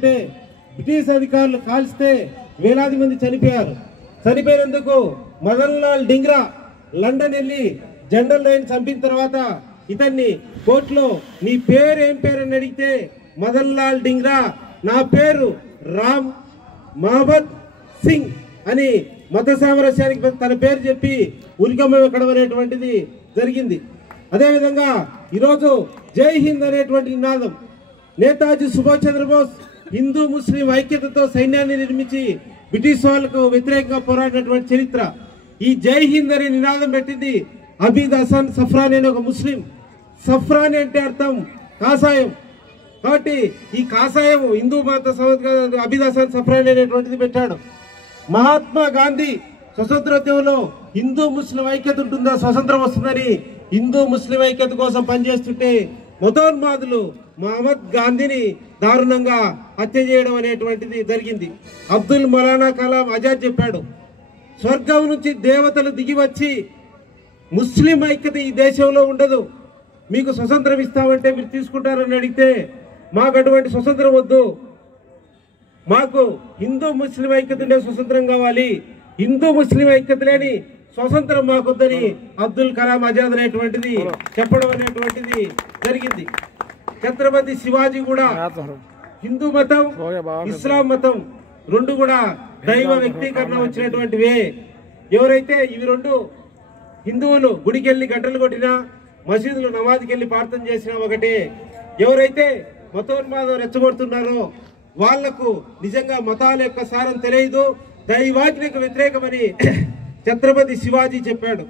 పనిచేస్తుంటే బ్రిటిష్ అధికారులు కాల్స్తే వేలాది మంది చనిపోయారు. చనిపోయినందుకు మదన్ లాల్ డింగ్రా లండన్ వెళ్ళి జనరల్ లైన్ చంపిన తర్వాత ఇతన్ని కోర్టులో నీ పేరు ఏం పేరు అని అడిగితే మదన్ లాల్ డింగ్రా నా పేరు రామ్ మహమ్మద్ సింగ్ అని మత సామరస్యానికి తన పేరు చెప్పి ఉరికమ్మ ఎక్కడం అనేటువంటిది జరిగింది. అదేవిధంగా ఈరోజు జై హింద్ అనేటువంటి నినాదం నేతాజీ సుభాష్ చంద్రబోస్ హిందూ ముస్లిం ఐక్యతతో సైన్యాన్ని నిర్మించి బ్రిటిష్ వాళ్లకు వ్యతిరేకంగా పోరాడినటువంటి చరిత్ర. ఈ జై హింద్ అనే నినాదం పెట్టింది అబీద్ హసన్ సఫ్రాని అనే ఒక ముస్లిం. సఫ్రాని అంటే అర్థం కాషాయం. కాబట్టి ఈ కాషాయం హిందూ మత అబీద్ హసన్ సఫ్రాని అనేటువంటిది పెట్టాడు. మహాత్మా గాంధీ స్వతంత్రోద్యమంలో హిందూ ముస్లిం ఐక్యత ఉంటుందా, స్వతంత్రం వస్తుందని హిందూ ముస్లిం ఐక్యత కోసం పనిచేస్తుంటే మతోన్మాదులు మహమ్మద్ గాంధీని దారుణంగా హత్య చేయడం అనేటువంటిది జరిగింది. అబ్దుల్ మౌలానా కలాం ఆజాద్ చెప్పాడు, స్వర్గం నుంచి దేవతలు దిగి వచ్చి ముస్లిం ఐక్యత ఈ దేశంలో ఉండదు, మీకు స్వతంత్రం ఇస్తామంటే మీరు తీసుకుంటారని అడిగితే మాకు అటువంటి స్వతంత్రం వద్దు, మాకు హిందూ ముస్లిం ఐక్యత ఉండే స్వతంత్రం కావాలి, హిందూ ముస్లిం ఐక్యత లేని స్వతంత్రం మాకొద్దని అబ్దుల్ కలాం ఆజాద్ అనేటువంటిది చెప్పడం అనేటువంటిది జరిగింది. ఛత్రపతి శివాజీ కూడా హిందూ మతం ఇస్లాం మతం రెండు కూడా దైవ వ్యక్తీకరణ వచ్చినటువంటివే. ఎవరైతే ఇవి రెండు హిందువులు గుడికి వెళ్ళి గంటలు కొట్టినా, మసీదులు నమాజ్కి వెళ్ళి ప్రార్థన చేసినా ఒకటే. ఎవరైతే మతోన్మాదం రెచ్చగొడుతున్నారో వాళ్లకు నిజంగా మతాల యొక్క సారం తెలియదు, దైవాజ్ఞకు వ్యతిరేకమని ఛత్రపతి శివాజీ చెప్పాడు.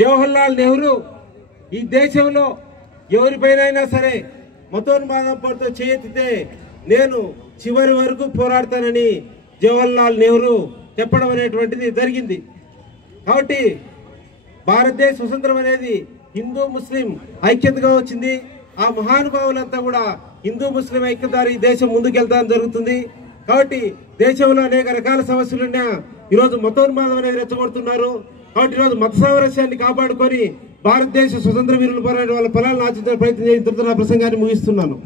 జవహర్లాల్ నెహ్రూ ఈ దేశంలో ఎవరిపైనైనా సరే మతోన్మాదం పేరుతో చేయెత్తితే నేను చివరి వరకు పోరాడతానని జవహర్లాల్ నెహ్రూ చెప్పడం అనేటువంటిది జరిగింది. కాబట్టి భారతదేశ స్వతంత్రం అనేది హిందూ ముస్లిం ఐక్యతగా వచ్చింది. ఆ మహానుభావులంతా కూడా హిందూ ముస్లిం ఐక్యత ద్వారా ఈ దేశం ముందుకెళ్తాం జరుగుతుంది. కాబట్టి దేశంలో అనేక రకాల సమస్యలున్నా ఈరోజు మతోన్మాదం అనేది రెచ్చగొడుతున్నారు. కాబట్టి ఈరోజు మత సామరస్యాన్ని కాపాడుకొని భారతదేశ స్వతంత్ర వీరులు పోరాడే వాళ్ళ ఫలాలను ఆశించే ప్రయత్నం చేసిన ప్రసంగాన్ని ముగిస్తున్నాను.